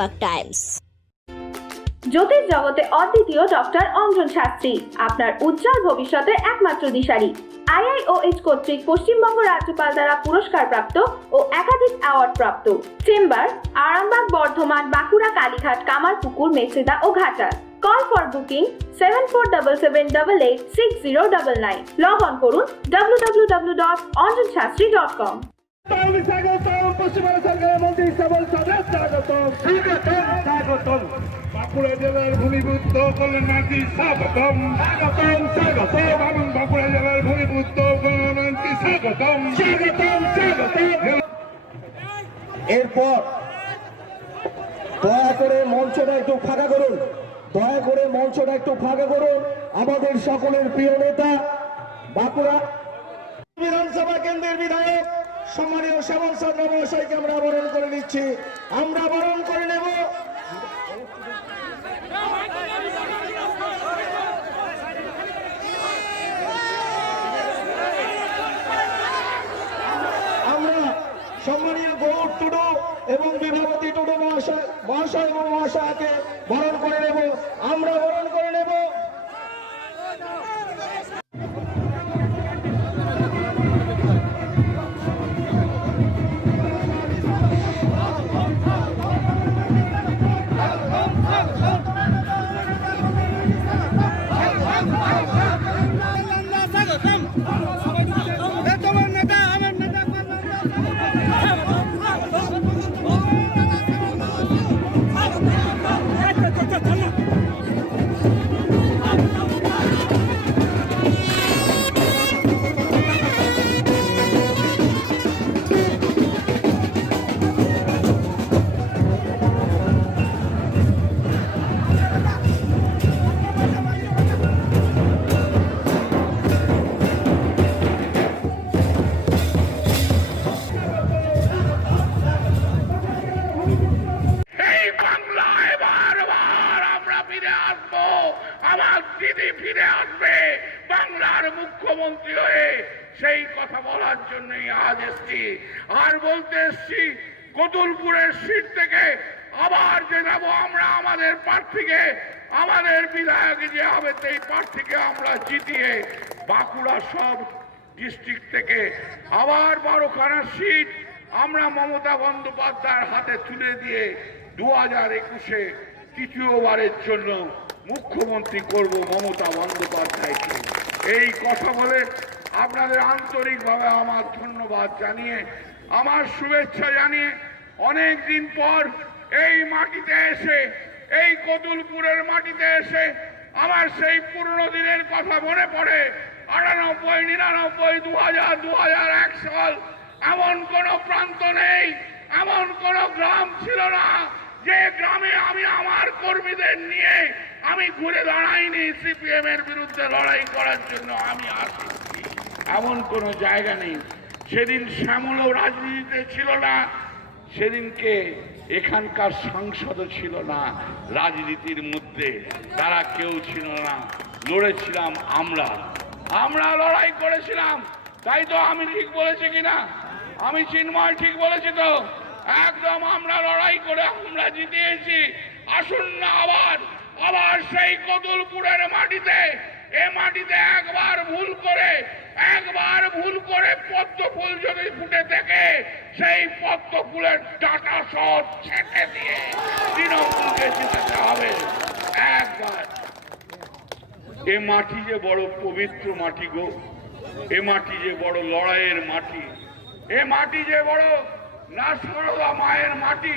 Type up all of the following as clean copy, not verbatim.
Arambagh Times. জ্যোতিষ জগতে অদ্বিতীয় doctor Anjan Shastri আপনার উজ্জ্বল ভবিষ্যতের একমাত্র দিশারি। IIOH কর্তৃক পশ্চিমবঙ্গ রাজ্যপাল দ্বারা পুরস্কারপ্রাপ্ত ও একাধিক অ্যাওয়ার্ড প্রাপ্ত। চেম্বার আরামবাগ, বর্ধমান, বাঁকুড়া, কালীঘাট, কামারপুকুর, মেচেদা ও Ghatal. Call for booking 7477886099. Log on করুন www.anjanshastri.com। বাঁকুড়া জেলার ভূমিপুত্র কল্যাণার্থী স্বাগতম স্বাগতম স্বাগতম এবং বাঁকুড়া জেলার ভূমিপুত্র কল্যাণার্থী স্বাগতম স্বাগতম স্বাগতম। এরপর দয়া করে মঞ্চটা একটু ফাঁকা করুন, দয়া করে মঞ্চটা একটু ফাঁকা করুন। আমাদের সকলের প্রিয় নেতা বাঁকুড়া বিধানসভা কেন্দ্রের বিধায়ক সম্মানীয় শ্যামল চন্দ্র মহাশয়কে আমরা বরণ করে নিচ্ছি। আমরা বরণ করে নেব সম্মানীয় গৌর টুডু এবং বিভাবতী টুডু মহাশয় এবং মহাশয়কে বরণ করে নেব, আমরা বরণ করে নেব। আমার দিদি ফিরে আসবে বাংলার মুখ্যমন্ত্রী হয়ে, সেই কথা বলার জন্যই আজ এসছি। আর বলতে এসছি কতুলপুরের সিট থেকে আবার যে যাবো আমরা আমাদের প্রার্থীকে, আমাদের বিধায়ক যে হবে সেই প্রার্থীকে আমরা জিতিয়ে বাঁকুড়া সব ডিস্ট্রিক্ট থেকে আবার 12খানা সিট আমরা মমতা বন্দ্যোপাধ্যায়ের হাতে তুলে দিয়ে 2021-এ তৃতীয়বারের জন্য মুখ্যমন্ত্রী করব মমতা বন্দ্যোপাধ্যায়কে। এই কথা বলে আপনাদের আন্তরিকভাবে আমার ধন্যবাদ জানিয়ে, আমার শুভেচ্ছা জানিয়ে, অনেক দিন পর এই মাটিতে এসে, এই কতুলপুরের মাটিতে এসে আমার সেই পুরনো দিনের কথা মনে পড়ে। 98, 99, 2000, 2001 সাল এমন কোন প্রান্ত নেই, এমন কোন গ্রাম ছিল না যে গ্রামে আমি আমার কর্মীদের নিয়ে আমি ঘুরে দাঁড়াইনি সিপিএম এর বিরুদ্ধে লড়াই করার জন্য আমি আসি, এমন কোন জায়গা নেই। সেদিন শ্যামলও রাজনীতিতে ছিল না, সেদিনকে এখানকার সাংসদও ছিল না রাজনীতির মধ্যে, তারা কেউ ছিল না। লড়েছিলাম আমরা লড়াই করেছিলাম। তাই তো আমি ঠিক বলেছি কিনা? আমি চিন্ময় ঠিক বলেছি তো? একদম আমরা লড়াই করে আমরা জিতিয়েছি। আসুন না আবার সেই কতুলপুরের মাটিতে, এ মাটিতে একবার ভুল করে পদ্ম ফুল যদি ফুটে থাকে, সেই পদ্ম ফুলের ডাটা সব ছেঁকে দিয়ে তৃণমূলকে জিতাতে হবে একবার। এ মাটি যে বড় পবিত্র মাটি গো, এ মাটি যে বড় লড়াইয়ের মাটি, এ মাটি যে বড় নাসরদা মায়ের মাটি,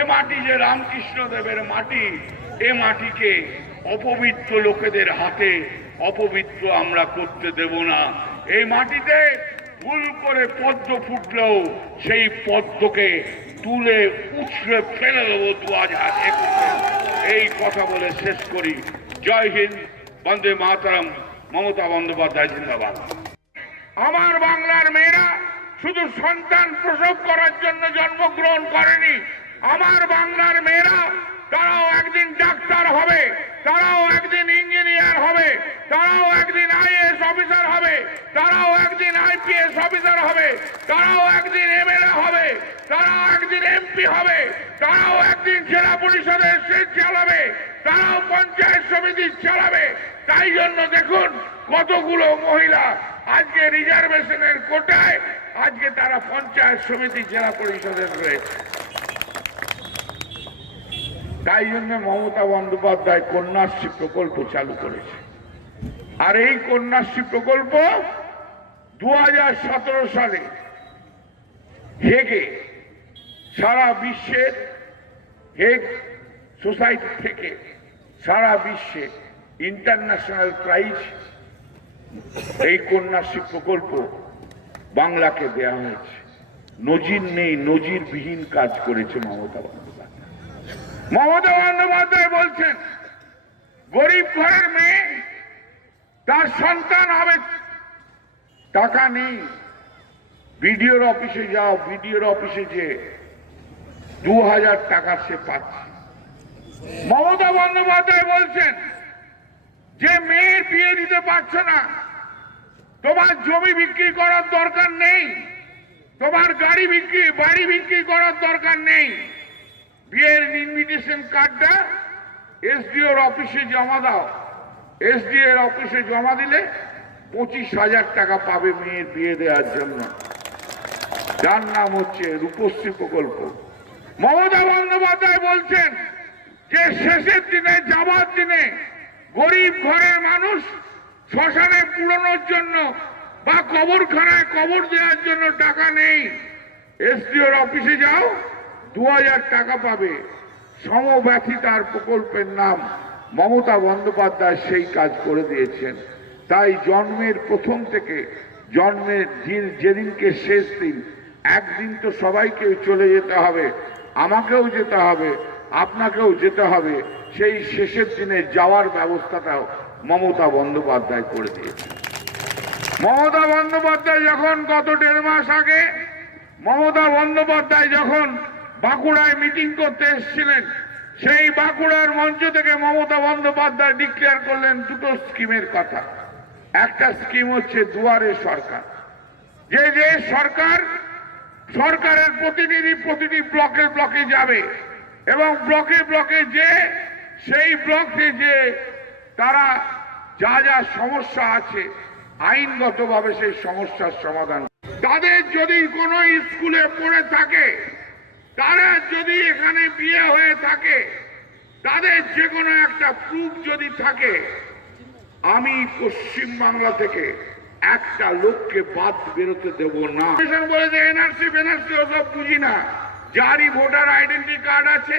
এ মাটি যে রামকৃষ্ণ দেবের মাটি। এ মাটিকে অপবিত্র লোকেদের হাতে অপবিত্র আমরা করতে দেব না। এই মাটিতে ভুল করে পদ্ম ফুটলেও সেই পদ্মকে তুলে উছড়ে ফেলে দেবো 2021-এ। এই কথা বলে শেষ করি। জয় হিন্দ, বন্দে মাতরম, মমতা বন্দ্যোপাধ্যায় জিন্দাবাদ। আমার বাংলার মেয়েরা শুধু সন্তান প্রসব করার জন্য জন্মগ্রহণ করেনি। আমার বাংলার মেয়েরা তারাও একদিন ডাক্তার হবে, তারাও একদিন ইঞ্জিনিয়ার হবে, তারাও একদিন IAS অফিসার হবে, তারাও একদিন IPS অফিসার হবে, তারাও একদিন MLA হবে, তারাও একদিন এমপি হবে, তারাও একদিন জেলা পরিষদের সিট চালাবে, তারাও পঞ্চায়েত সমিতি চালাবে। তাই জন্য দেখুন কতগুলো মহিলা আজকে রিজার্ভেশনের কোটায় আজকে তারা পঞ্চায়েত সমিতি জেলা পরিষদের রয়েছে। তাই জন্য মমতা বন্দ্যোপাধ্যায় কন্যাশ্রী প্রকল্প চালু করেছে। আর এই কন্যাশ্রী প্রকল্প 2017 সালে হেগে সারা বিশ্বের হেগ সোসাইটি থেকে সারা বিশ্বে ইন্টারন্যাশনাল প্রাইজ এই কন্যাশ্রী প্রকল্প বাংলাকে দেয়া হয়েছে। নজির নেই, নজিরবিহীন কাজ করেছে মমতা বন্দ্যোপাধ্যায়। মমতা বন্দ্যোপাধ্যায় বলছেন গরিব ঘরের মেয়ে তার সন্তান হবে, টাকা নেই, বিডিওর অফিসে যাও, বিডিওর অফিসে যে 2000 টাকা সে পাচ্ছে। মমতা বন্দ্যোপাধ্যায় বলছেন যে মেয়ের বিয়ে দিতে পারছো না, তোমার জমি বিক্রি করার দরকার নেই, তোমার বাড়ি বিক্রি করার দরকার নেই, বিয়ের ইনভিটেশন কার্ডটা এসডিওর অফিসে জমা দাও, এসডিওর অফিসে জমা দিলে 25,000 টাকা পাবে মেয়ের বিয়ে দেওয়ার জন্য, যার নাম হচ্ছে রূপশ্রী প্রকল্প। মমতা বন্দ্যোপাধ্যায় বলছেন যে শেষের দিনে, যাবার দিনে গরিব ঘরের মানুষ শ্মশানে পুরনোর জন্য বা কবরখানায় কবর দেওয়ার জন্য টাকা নেই, এসডিওর অফিসে যাও 2000 টাকা পাবে। সমব্যথী তার প্রকল্পের নাম। মমতা বন্দ্যোপাধ্যায় সেই কাজ করে দিয়েছেন। তাই জন্মের প্রথম থেকে জন্মের দিন, যেদিনকে শেষ দিন, একদিন তো সবাইকে চলে যেতে হবে, আমাকেও যেতে হবে, আপনাকেও যেতে হবে। সেই শেষের দিনে যাওয়ার ব্যবস্থাটাও মমতা বন্দ্যোপাধ্যায় করে দিয়েছে। মমতা বন্দ্যোপাধ্যায় যখন গত 1.5 মাস আগে মমতা বন্দ্যোপাধ্যায় যখন বাঁকুড়ায় মিটিং করতে এসেছিলেন, সেই বাঁকুড়ার মঞ্চ থেকে মমতা বন্দ্যোপাধ্যায় ডিক্লেয়ার করলেন 2টো স্কিমের কথা। একটা স্কিম হচ্ছে দুয়ারে সরকার, যে সরকারের প্রতিনিধি প্রতিটি ব্লকে যাবে এবং ব্লকে যে সেই ব্লকে যে তারা যা সমস্যা আছে আইনগতভাবে সেই সমস্যার সমাধান। তাদের যদি কোনো স্কুলে পড়ে থাকে, তারা যদি এখানে বিয়ে হয়ে থাকে, তাদের যে কোনো একটা প্রুফ যদি থাকে, আমি পশ্চিম বাংলা থেকে একটা লোককে বাদ বেরোতে দেব না। বলেছে এনআরসি ওসব বুঝি না, যারই ভোটার আইডেন্টি কার্ড আছে,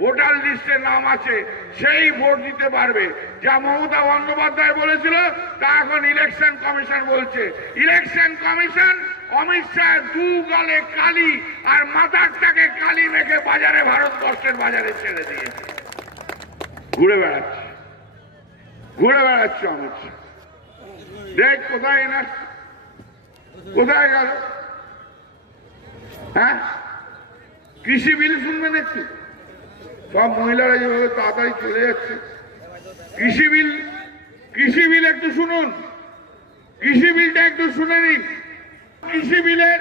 ভোটার লিস্টে নাম আছে, সেই ভোট দিতে পারবে। যা মমতা বন্দ্যোপাধ্যায় বলেছিল তা এখন ইলেকশন কমিশন বলছে। ইলেকশন কমিশন অমিত শাহ 2 গালে কালি আর মাথারটাকে কালি মেখে বাজারে, ভারতবর্ষের বাজারে ছেড়ে দিয়েছে। ঘুরে বেড়াচ্ছে অমিত শাহ। দেখ কোথায় না, কোথায় গেল? হ্যাঁ, কৃষি বিল শুনবে দেখছি, সব মহিলারা যেভাবে তাড়াতাড়ি চলে যাচ্ছে। কৃষি বিল একটু শুনুন, কৃষি বিলটা একটু শুনে নিন। কৃষি বিলের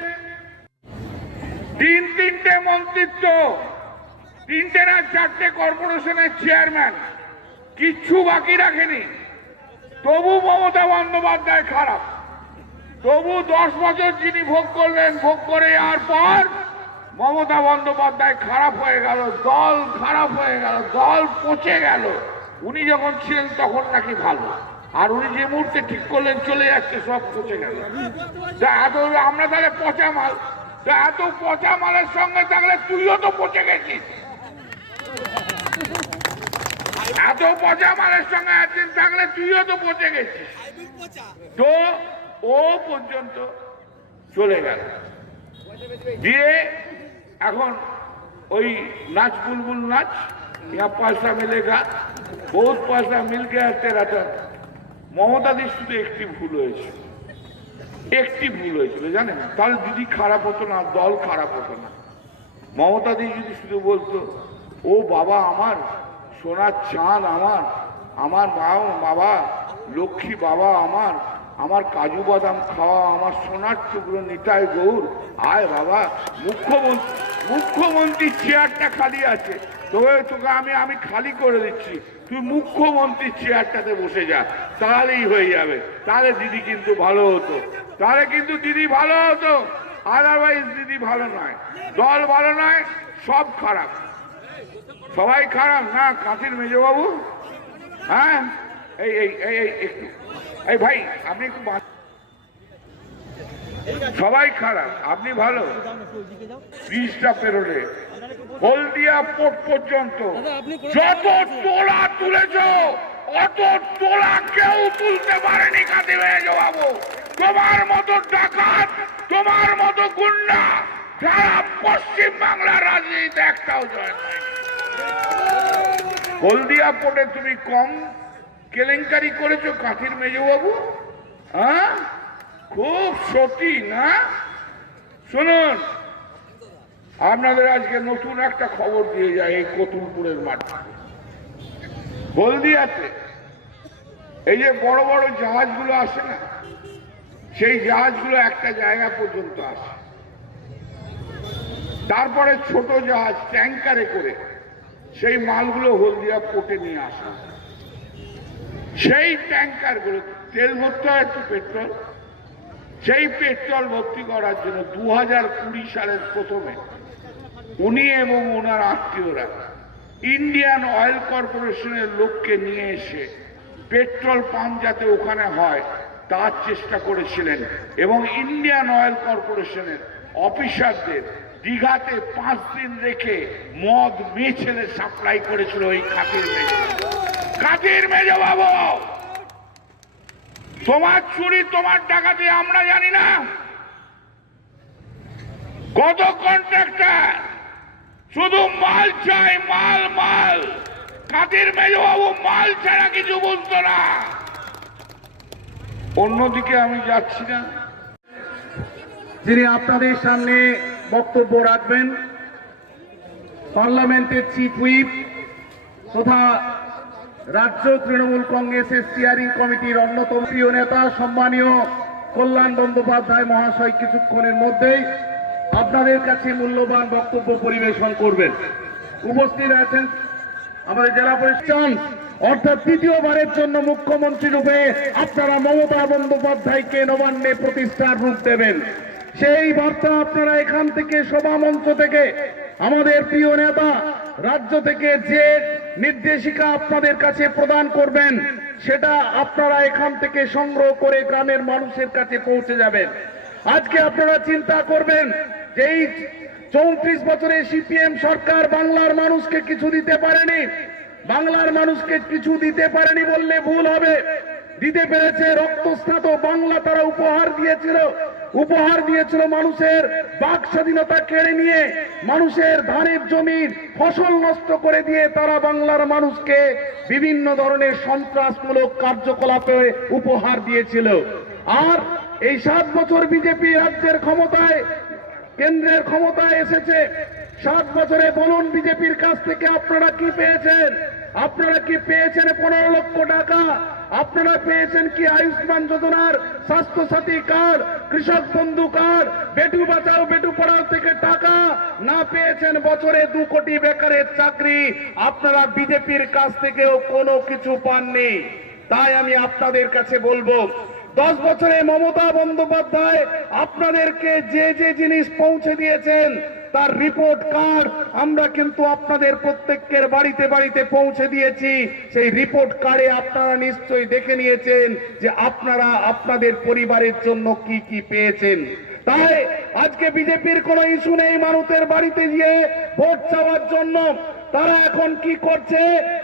3টে মন্ত্রিত্ব, 3টে না 4টে কর্পোরেশনের চেয়ারম্যান, কিচ্ছু বাকি রাখেনি। তবু মমতা বন্দ্যোপাধ্যায় খারাপ, তবু 10 বছর যিনি ভোগ করলেন, ভোগ করে যাওয়ার পর মমতা বন্দ্যোপাধ্যায় খারাপ হয়ে গেল, দল খারাপ হয়ে গেল, দল পচে গেল। উনি যখন ছিলেন তখন নাকি ভালো, আর উনি যে মুহূর্তে ঠিক করলেন চলে যাচ্ছে, সব পচে গেল। এত আমরা তাহলে পচা মাল, এত পচা মালের সঙ্গে থাকলে তুইও তো পচে গেছিস। এত পচা মালের সঙ্গে একদিন থাকলে তুইও তো পচে গেছিস। তো ও পর্যন্ত চলে গেল, দিয়ে এখন ওই নাচ বুলবুল নাচ, ইয়া পয়সা মিলেগা, বহুত পয়সা মিল গেয়া তেরা। মমতাদির শুধু একটি ভুল হয়েছিল, জানেন? তাহলে দিদি খারাপ হতো না, দল খারাপ হতো না। মমতাদি যদি শুধু বলতো, ও বাবা আমার সোনার চাঁদ, আমার বাবা লক্ষ্মী, বাবা আমার কাজু বাদাম খাওয়া, আমার সোনার টুকরো নিতাই গৌর, আয় বাবা, মুখ্যমন্ত্রী মুখ্যমন্ত্রীর চেয়ারটা খালি আছে, তোকে আমি খালি করে দিচ্ছি, তুই মুখ্যমন্ত্রীর চেয়ারটাতে বসে যা, তাহলেই হয়ে যাবে। তাহলে দিদি কিন্তু ভালো হতো, তাহলে কিন্তু দিদি ভালো হতো। আদারওয়াইজ দিদি ভালো নয়, দল ভালো নয়, সব খারাপ, সবাই খারাপ না। কাঁথির মেজবাবু, হ্যাঁ, এই এই এই একটু, এই ভাই আপনি একটু, সবাই খারাপ, আপনি ভালো। ব্রিজটা পেরোলে হলদিয়া পোর্ট পর্যন্ত যত তোলা তুলেছ অত তোলা কেউ তুলতে পারেনি কাঁথি মেজবাবু। তোমার মতো ডাকাত, তোমার মতো গুন্ডা সারা পশ্চিম বাংলার রাজনীতিতে একটাও জয় নয়। হলদিয়া পোর্টে তুমি কম কেলেঙ্কারি করেছো কাঁথির মেজবাবু, হ্যাঁ, খুব সত্যি না। শুনুন, আপনাদের আজকে নতুন একটা খবর দিয়ে যায়। এই কতুলপুরের মাঠে হলদিয়াতে এই যে বড় বড় জাহাজগুলো আসে না, সেই জাহাজগুলো একটা জায়গা পর্যন্ত আসে, তারপরে ছোট জাহাজ ট্যাঙ্কারে করে সেই মালগুলো হলদিয়া পোর্টে নিয়ে আসা। সেই ট্যাঙ্কারগুলো তেল ভরতে হয় একটু পেট্রোল, সেই পেট্রোল ভর্তি করার জন্য 2020 সালের প্রথমে উনি এবং ওনার আত্মীয়রা ইন্ডিয়ান অয়েল কর্পোরেশনের লোককে নিয়ে এসে পেট্রোল পাম্প যাতে ওখানে হয় তার চেষ্টা করেছিলেন, এবং ইন্ডিয়ান অয়েল কর্পোরেশনের অফিসারদের দীঘাতে 5 দিন রেখে মদ মেয়ে ছেলে সাপ্লাই করেছিল ওই কাঁথির মেজবাবু। তোমার চুরি, তোমার ডাকাতি আমরা জানি না। কত কন্ট্রাক্টর শুধু মাল চাই, মাল মাল। কাঁথির মেজবাবু মাল ছাড়া কিছু বুঝতো না। অন্যদিকে আমি যাচ্ছি না, যিনি আপনাদের সামনে বক্তব্য রাখবেন পার্লামেন্টের চিফ হুইপ তথা রাজ্য তৃণমূল কংগ্রেসের স্টিয়ারিং কমিটির অন্যতম প্রিয় নেতা সম্মানীয় কল্যাণ বন্দ্যোপাধ্যায় মহাশয় কিছুক্ষণের মধ্যেই আপনাদের কাছে মূল্যবান বক্তব্য পরিবেশন করবেন। উপস্থিত আছেন আমাদের জেলা পরিষদ, অর্থাৎ তৃতীয়বারের জন্য মুখ্যমন্ত্রী রূপে আপনারা মমতা বন্দ্যোপাধ্যায়কে নবান্নে প্রতিষ্ঠার রূপ দেবেন। সেই বার্তা আপনারা এখান থেকে সভামঞ্চ থেকে আমাদের প্রিয় নেতা রাজ্য থেকে যে নির্দেশিকা আপনাদের কাছে প্রদান করবেন সেটা আপনারা এখান থেকে সংগ্রহ করে গ্রামের মানুষের কাছে পৌঁছে যাবেন। আজকে আপনারা চিন্তা করবেন যে এই 34 বছরে সিপিএম সরকার বাংলার মানুষকে কিছু দিতে পারেনি। বাংলার মানুষকে কিছু দিতে পারেনি বললে ভুল হবে, দিতে পেরেছে। রক্তস্নাত বাংলা তারা উপহার দিয়েছিল মানুষের বাক স্বাধীনতা কেড়ে নিয়ে, মানুষের ধানের জমির ফসল নষ্ট করে দিয়ে তারা বাংলার মানুষকে বিভিন্ন ধরনের সন্ত্রাসমূলক কার্যকলাপে উপহার দিয়েছিল। আর এই 7 বছর বিজেপি রাজ্যের ক্ষমতায়, কেন্দ্রের ক্ষমতায় এসেছে। 7 বছরে বলুন বিজেপির কাছ থেকে আপনারা কি পেয়েছেন? আপনারা কি পেয়েছেন 15 লক্ষ টাকা? আপনারা পেয়েছেন কি আয়ুষ্মান যোজনার স্বাস্থ্য সাথী কার্ড, কৃষক বন্ধু কার্ড, বেটু বাঁচাও বেটু পড়াও থেকে টাকা? না পেয়েছেন বছরে 2 কোটি বেকারের চাকরি? আপনারা বিজেপির কাছ থেকেও কোনো কিছু পাননি। তাই আমি আপনাদের কাছে বলবো, 10 বছরে মমতা বন্দ্যোপাধ্যায় আপনাদেরকে যে যে জিনিস পৌঁছে দিয়েছেন তার রিপোর্ট কার্ড আমরা কিন্তু আপনাদের প্রত্যেকের বাড়িতে বাড়িতে পৌঁছে দিয়েছি। সেই রিপোর্ট কার্ডে আপনারা নিশ্চয়ই দেখে নিয়েছেন যে আপনারা আপনাদের পরিবারের জন্য কি কি পেয়েছেন। তাই আজকে বিজেপির কোনো ইস্যু নেই মানুষের বাড়িতে গিয়ে ভোট চাওয়ার জন্য। তারা এখন কি করছে?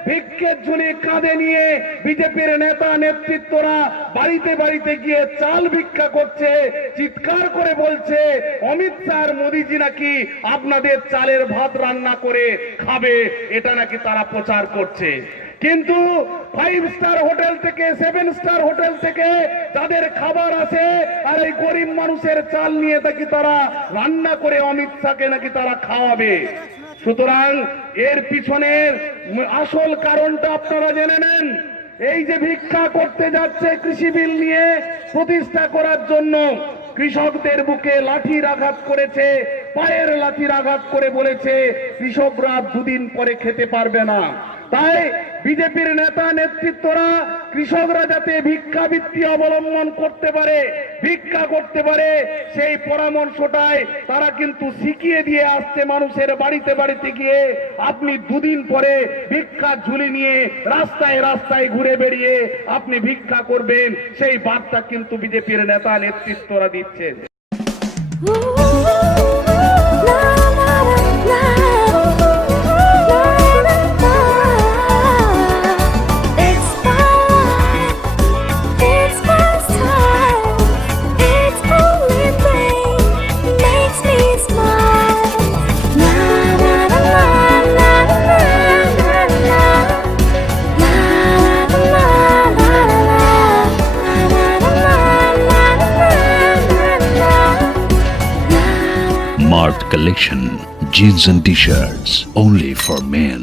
ভিক্ষের ঝুলি কাঁধে নিয়ে বিজেপির নেতা নেতৃত্বরা বাড়িতে বাড়িতে গিয়ে চাল ভিক্ষা করছে, চিৎকার করে বলছে অমিত শাহ আর মোদিজি নাকি আপনাদের চালের ভাত রান্না করে খাবে, এটা নাকি তারা প্রচার করছে। কিন্তু 5 স্টার হোটেল থেকে 7 স্টার হোটেল থেকে তাদের খাবার আছে, আর এই গরিব মানুষের চাল নিয়ে নাকি তারা রান্না করে অমিত শাহকে নাকি তারা খাওয়াবে। সুতরাং এর পিছনের আসল কারণটা আপনারা জেনে নেন। এই যে ভিক্ষা করতে যাচ্ছে কৃষি বিল নিয়ে প্রতিষ্ঠা করার জন্য, কৃষকদের বুকে লাঠির আঘাত করেছে, পায়ের লাঠির আঘাত করে বলেছে কৃষকরা দুদিন পরে খেতে পারবে না। তাই বিজেপির নেতা নেতৃত্বরা কৃষকরা যাতে ভিক্ষাবৃত্তি অবলম্বন করতে পারে, ভিক্ষা করতে পারে, সেই পরামর্শটাই তারা কিন্তু শিখিয়ে দিয়ে আসছে মানুষের বাড়িতে বাড়িতে গিয়ে। আপনি দুদিন পরে ভিক্ষা ঝুলি নিয়ে রাস্তায় রাস্তায় ঘুরে বেরিয়ে আপনি ভিক্ষা করবেন, সেই বার্তা কিন্তু বিজেপির নেতা নেতৃত্বরা দিচ্ছে। Mart Collection, jeans and t-shirts only for men.